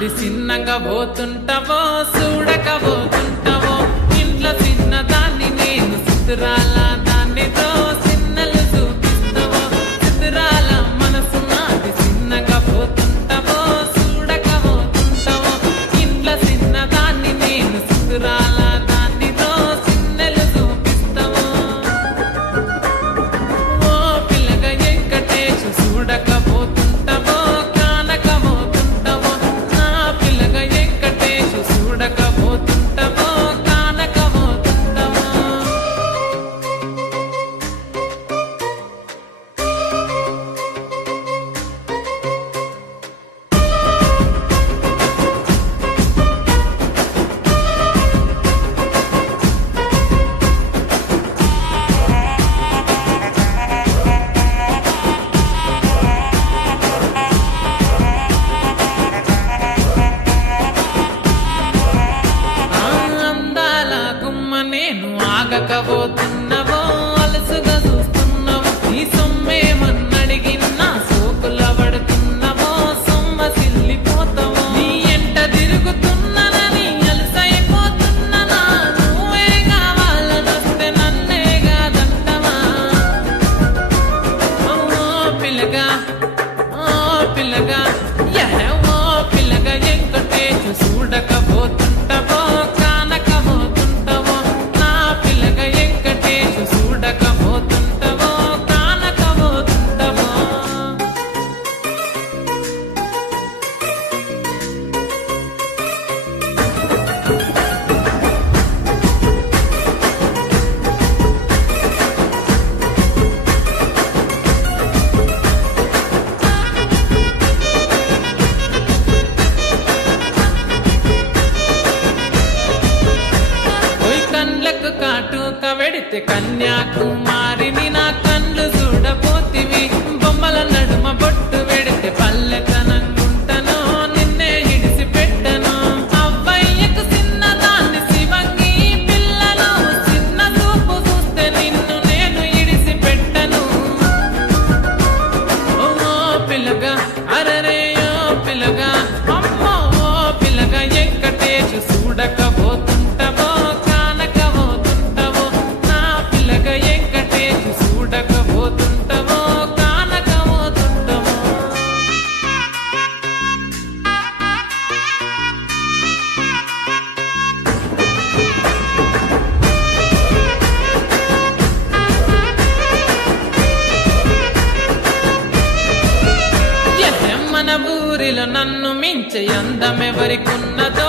నాది చిన్నగా పోతుంటావో చూడకపోతుంటావో ఇంట్లో చిన్న దాన్ని నేను చిత్రాల దాన్నితో చిన్నలు చూపిస్తావో చిత్రాల మనసు నాది చిన్నగా పోతుంటావో చూడకపోతుంటావో ఇంట్లో చిన్న దాన్ని నేను చిత్రాల దాన్నితో చిన్నలు చూపిస్తావో ఓ పిల్లగా వెంకటేశు చూడకపోతుంటావో ఆగకపోతున్నావో అలసుగా చూస్తున్నావో ఈ సొమ్మేమన్నడిగినా సోకుల పడుతున్నావో సొమ్మ సిల్లిపోతావో నీ ఎంట తిరుగుతున్నానని అలసైపోతున్నానా నువ్వే కావాలనొస్తే నన్నే కాదంటవా ఓ పిల్లగా ఓ పిల్లగా వెంకటేశు చూడకపోతుంటావో కాటుక వెడితే కన్యాకుమారిని నా కళ్ళు చూడపోతివి బొమ్మల నడుమ బొట్టు వెడితే పల్లెతనంగుంటను నిన్నే ఇడిసి పెట్టను అవ్వయ్యకు చిన్నదాన్ని శివంగి పిల్లను చిన్న చూపు చూస్తే నిన్ను నేను ఇడిసి పెట్టను ఓ పిల్లగా అరరే ఓ పిల్లగా అమ్మో ఓ పిల్లగా వెంకటేశు చూడకపోతుంటావో మన ఊరిలో నన్ను మించే అందమెవరికున్నదో